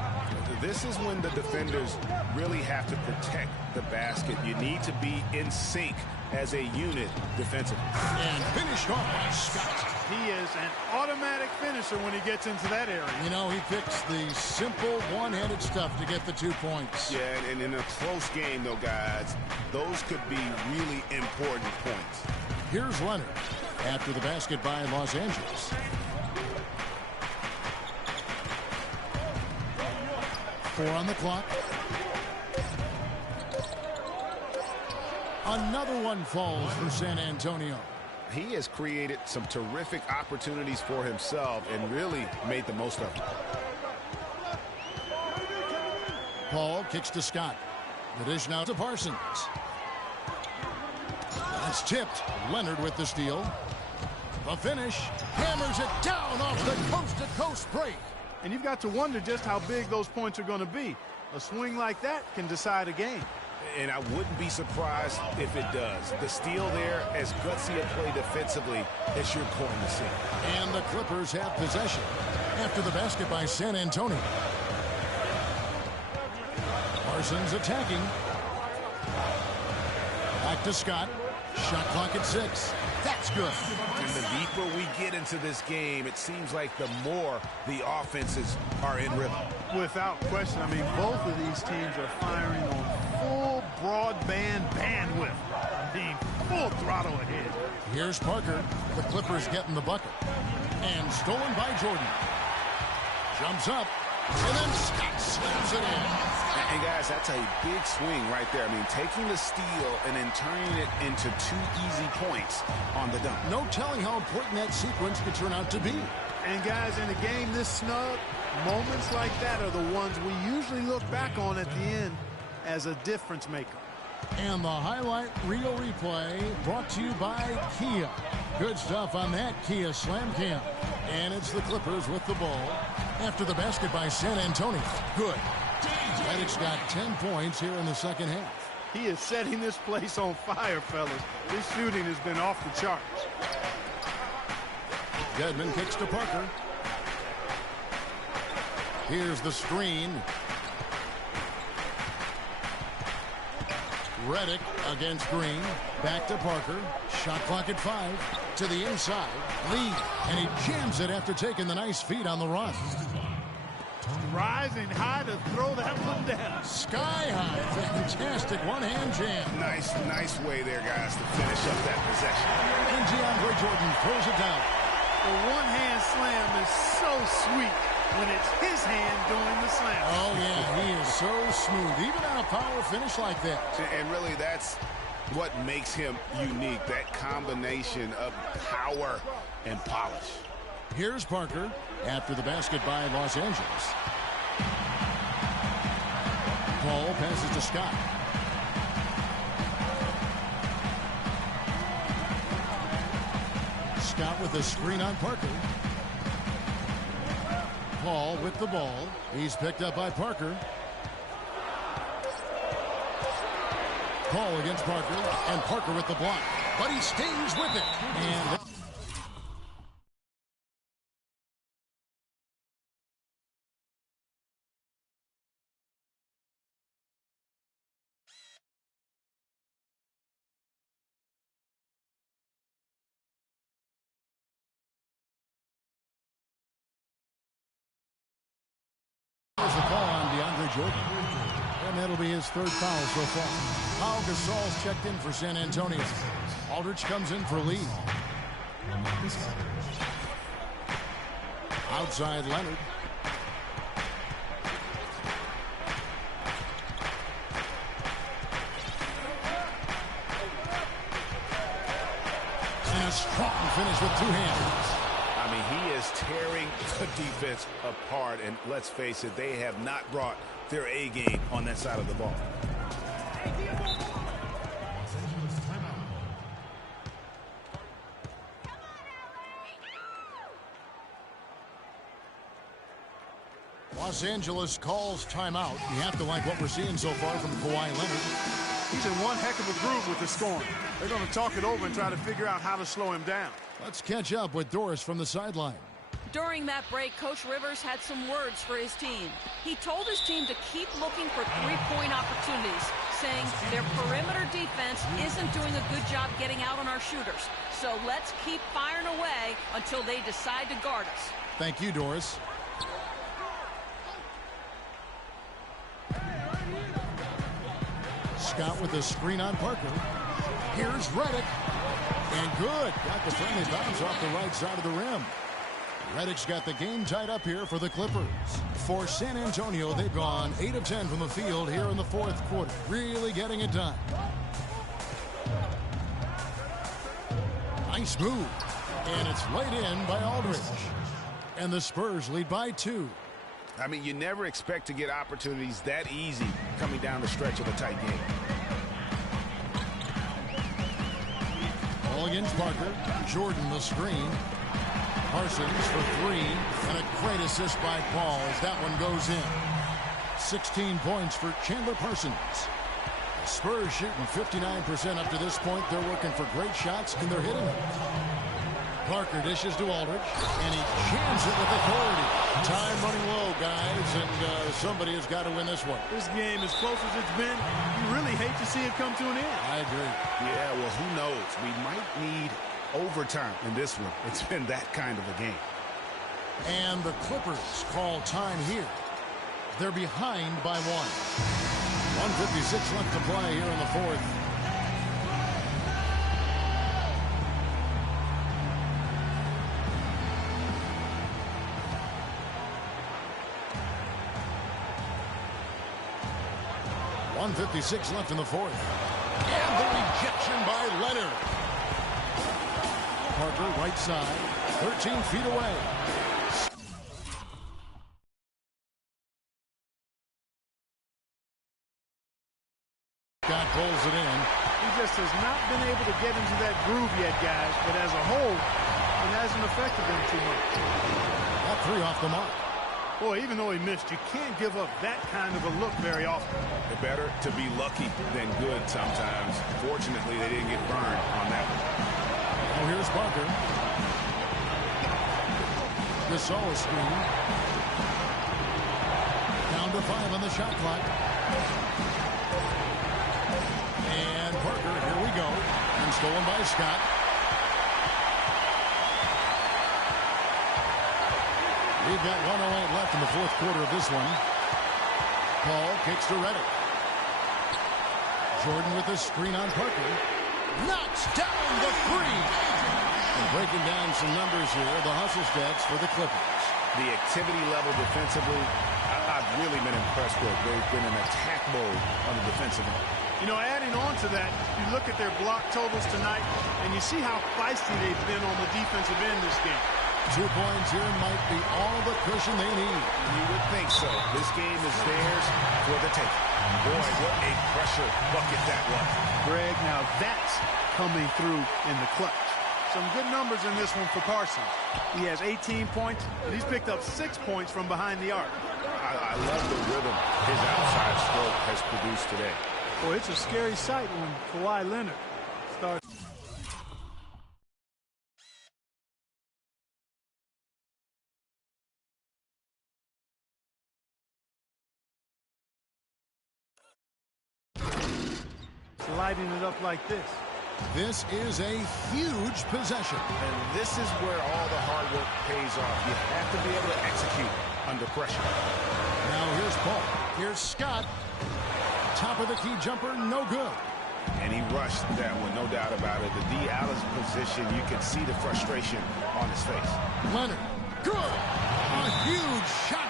This is when the defenders really have to protect the basket. You need to be in sync as a unit defensively. And finished off by Scott. He is an automatic finisher when he gets into that area. You know, he picks the simple one-handed stuff to get the 2 points. Yeah, and in a close game, though, guys, those could be really important points. Here's Leonard after the basket by Los Angeles. Four on the clock. Another one falls for San Antonio. He has created some terrific opportunities for himself and really made the most of them. Paul kicks to Scott. The dish now to Parsons. That's tipped. Leonard with the steal. The finish. Hammers it down off the coast-to-coast break. And you've got to wonder just how big those points are going to be. A swing like that can decide a game. And I wouldn't be surprised if it does. The steal there, as gutsy a play defensively as you're going to see. And the Clippers have possession after the basket by San Antonio. Parsons attacking. Back to Scott. Shot clock at 6. That's good. And the deeper we get into this game, it seems like the more the offenses are in rhythm. Without question. I mean, both of these teams are firing on full broadband bandwidth. Being full throttle ahead. Here's Parker. The Clippers getting the bucket. And stolen by Jordan. Jumps up. And then Scott slams it in. And guys, that's a big swing right there. I mean, taking the steal and then turning it into 2 easy points on the dunk. No telling how important that sequence could turn out to be. And guys, in a game this snug, moments like that are the ones we usually look back on at the end as a difference maker. And the highlight reel replay brought to you by Kia. Good stuff on that Kia Slam Cam. And it's the Clippers with the ball after the basket by San Antonio. Good. Redick's got 10 points here in the second half. He is setting this place on fire, fellas. His shooting has been off the charts. Dedmon kicks to Parker. Here's the screen. Redick against Green. Back to Parker. Shot clock at 5. To the inside. Lee. And he jams it after taking the nice feed on the run. Rising high to throw that one down. Sky high. Fantastic one-hand jam. Nice way there, guys, to finish up that possession. And DeAndre Jordan throws it down. The one-hand slam is so sweet when it's his hand doing the slam. Oh, yeah, he is so smooth, even on a power finish like that. And really, that's what makes him unique, that combination of power and polish. Here's Parker after the basket by Los Angeles. Paul passes to Scott. Scott with a screen on Parker. Paul with the ball. He's picked up by Parker. Paul against Parker, and Parker with the block. But he stays with it. And there's the call on DeAndre Jordan. And that'll be his third foul so far. Pau Gasol's checked in for San Antonio. Aldridge comes in for Lee. Outside Leonard. And a strong finish with two hands. I mean, he is tearing the defense apart, and let's face it, they have not brought their A game on that side of the ball. Los Angeles calls timeout. You have to like what we're seeing so far from Kawhi Leonard. He's in one heck of a groove with the scoring. They're going to talk it over and try to figure out how to slow him down. Let's catch up with Doris from the sideline. During that break, Coach Rivers had some words for his team. He told his team to keep looking for three-point opportunities, saying their perimeter defense isn't doing a good job getting out on our shooters. So let's keep firing away until they decide to guard us. Thank you, Doris. Scott with a screen on Parker. Here's Redick. And good. Got the friendly bounce off the right side of the rim. Redick's got the game tied up here for the Clippers. For San Antonio, they've gone 8 of 10 from the field here in the fourth quarter. Really getting it done. Nice move. And it's laid in by Aldridge. And the Spurs lead by 2. I mean, you never expect to get opportunities that easy coming down the stretch of a tight game. Ball against Parker. Jordan the screen. Parsons for 3. And a great assist by Paul as that one goes in. 16 points for Chandler Parsons. The Spurs shooting 59% up to this point. They're working for great shots, and they're hitting them. Parker dishes to Aldridge, and he jams it with authority. Time running low, guys, and somebody has got to win this one. This game, as close as it's been, you really hate to see it come to an end. I agree. Yeah, well, who knows? We might need overtime in this one. It's been that kind of a game. And the Clippers call time here. They're behind by 1. 1:56 left to play here in the fourth. .56 left in the fourth. And the rejection by Leonard. Parker, right side, 13 feet away. Scott pulls it in. He just has not been able to get into that groove yet, guys. But as a whole, it hasn't affected them too much. That 3 off the mark. Boy, even though he missed, you can't give up that kind of a look very often. It's better to be lucky than good sometimes. Fortunately, they didn't get burned on that one. Now here's Parker. Gasol screen. Down to 5 on the shot clock. And Parker, here we go. And stolen by Scott. We've got 1:08 left in the fourth quarter of this one. Paul kicks to Redick. Jordan with the screen on Parker. Knocks down the 3. And breaking down some numbers here, the hustle stats for the Clippers. The activity level defensively, I've really been impressed with. They've been in attack mode on the defensive end. You know, adding on to that, you look at their block totals tonight, and you see how feisty they've been on the defensive end this game. 2 points here might be all the cushion they need. You would think so. This game is theirs for the taking. Boy, what a pressure bucket that was. Greg, now that's coming through in the clutch. Some good numbers in this one for Parsons. He has 18 points, and he's picked up 6 points from behind the arc. I love the rhythm his outside stroke has produced today. Boy, it's a scary sight when Kawhi Leonard starts. Lighting it up like this. This is a huge possession. And this is where all the hard work pays off. You have to be able to execute under pressure. Now here's Paul. Here's Scott. Top of the key jumper, no good. And he rushed that one, no doubt about it. The D out of position, you can see the frustration on his face. Leonard, good. A huge shot.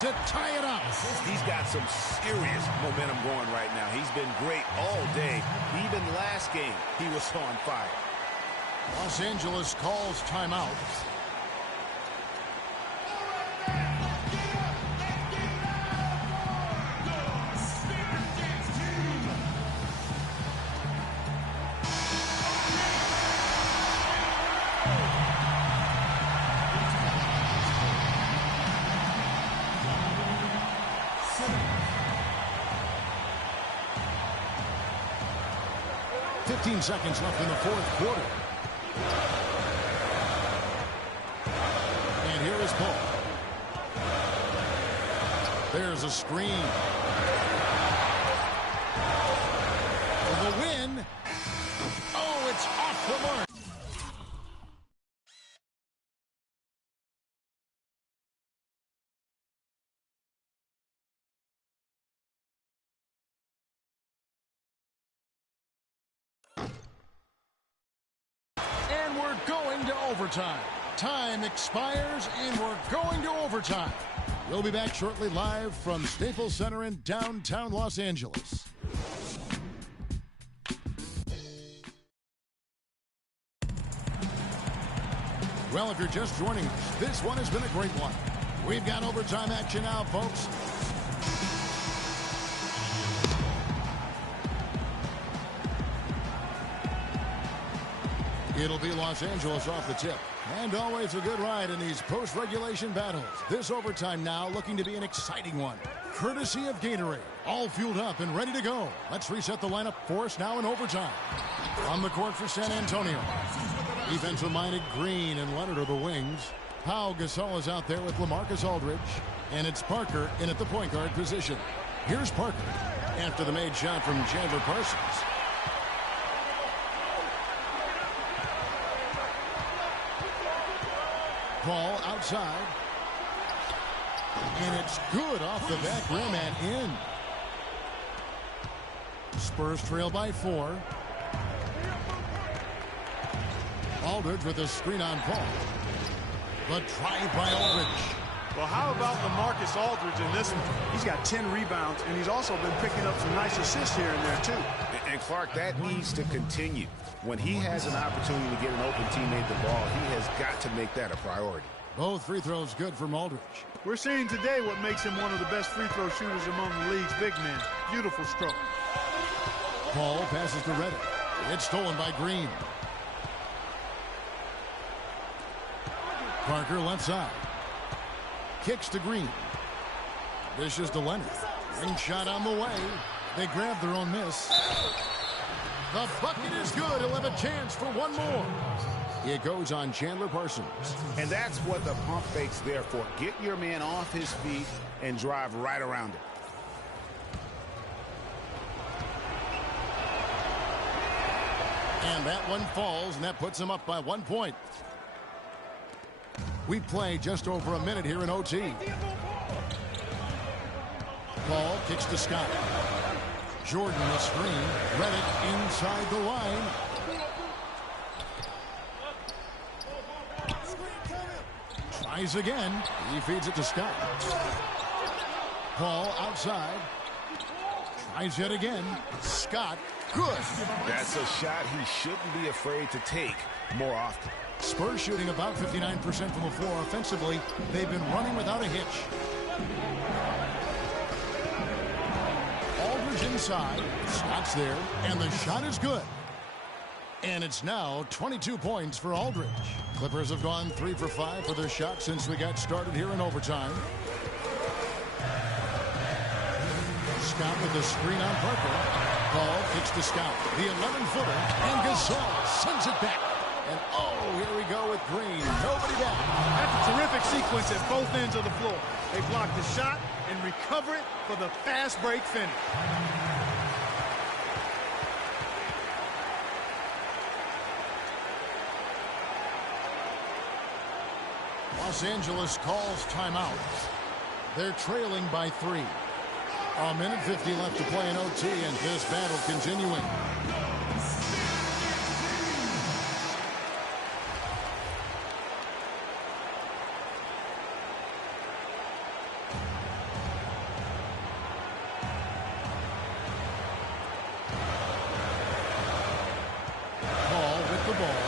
To tie it up. He's got some serious momentum going right now. He's been great all day. Even last game, he was on fire. Los Angeles calls timeout. Seconds left in the fourth quarter. And here is Paul. There's a screen. For the win. Oh, it's off the mark. Going to overtime. Time expires, and we're going to overtime. We'll be back shortly live from Staples Center in downtown Los Angeles. Well, if you're just joining us, this one has been a great one. We've got overtime action now, folks. It'll be Los Angeles off the tip. And always a good ride in these post-regulation battles. This overtime now looking to be an exciting one. Courtesy of Gatorade. All fueled up and ready to go. Let's reset the lineup for us now in overtime. On the court for San Antonio. Defensive-minded Green and Leonard are the wings. Pau Gasol is out there with LaMarcus Aldridge. And it's Parker in at the point guard position. Here's Parker after the made shot from Chandler Parsons. Paul outside. And it's good off the back rim and in. Spurs trail by 4. Aldridge with a screen on Paul. The drive by Aldridge. Well, how about LaMarcus Aldridge in this one? He's got 10 rebounds, and he's also been picking up some nice assists here and there, too. And Clark, that needs to continue. When he has an opportunity to get an open teammate the ball, he has got to make that a priority. Both free throws good from Aldridge. We're seeing today what makes him one of the best free throw shooters among the league's big men. Beautiful stroke. Paul passes to Reddick. It's stolen by Green. Parker left side. Kicks to Green. Dishes to Leonard. Ring shot on the way. They grab their own miss. The bucket is good. He'll have a chance for one more. It goes on Chandler Parsons. And that's what the pump fake's there for. Get your man off his feet and drive right around him. And that one falls, and that puts him up by 1 point. We play just over a minute here in OT. Paul kicks to Scott. Jordan the screen. Reddick inside the line. Tries again. He feeds it to Scott. Paul outside. Tries yet again. Scott Good. That's a shot he shouldn't be afraid to take more often. Spurs shooting about 59% from the floor offensively. They've been running without a hitch. Aldridge inside. Scott's there. And the shot is good. And it's now 22 points for Aldridge. Clippers have gone 3 for 5 for their shot since we got started here in overtime. Scott with the screen on Parker. Ball kicks to Scott. The 11-footer. And Gasol sends it back. And oh, here we go with Green. Nobody down. That's a terrific sequence at both ends of the floor. They block the shot and recover it for the fast break finish. Los Angeles calls timeout. They're trailing by 3. A minute 50 left to play in OT, and this battle continuing. Paul with the ball.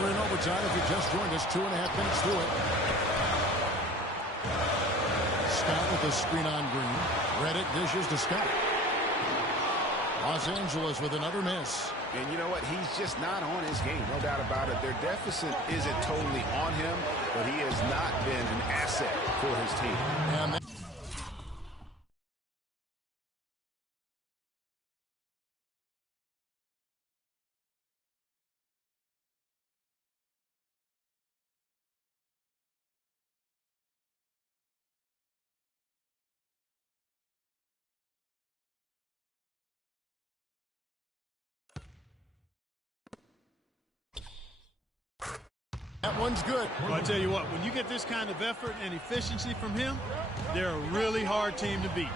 We're in overtime. If you just joined us, 2.5 minutes through it. Scott with the screen on Green. Reddick dishes to Scott. Los Angeles with another miss. And you know what? He's just not on his game. No doubt about it. Their deficit isn't totally on him, but he has not been an asset for his team. And that one's good. Well, I tell you what, when you get this kind of effort and efficiency from him, they're a really hard team to beat.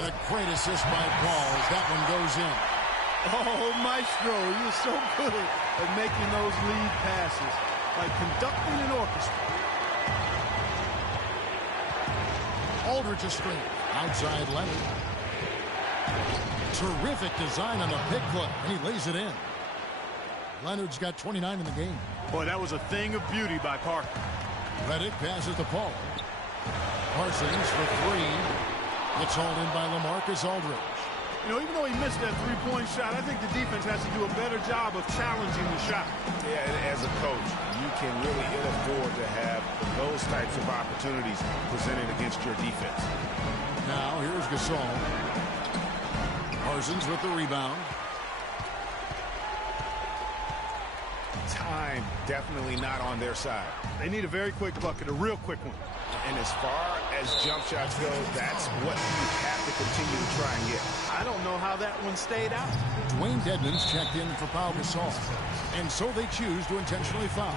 And a great assist by Paul as that one goes in. Oh, Maestro, you're so good at making those lead passes, like conducting an orchestra. Aldridge a screen. Outside Leonard. Terrific design on the pick clip, and he lays it in. Leonard's got 29 in the game. Boy, that was a thing of beauty by Parker. Reddick passes to Paul. Parsons for 3. It's hauled in by LaMarcus Aldridge. You know, even though he missed that three-point shot, I think the defense has to do a better job of challenging the shot. Yeah, and as a coach, you can really ill afford to have those types of opportunities presented against your defense. Now, here's Gasol. Parsons with the rebound. Time definitely not on their side. They need a very quick bucket, a real quick one. And as far as jump shots go, that's what you have to continue to try and get. I don't know how that one stayed out. Dwayne Dedmon's checked in for Pau Gasol. And so they choose to intentionally foul.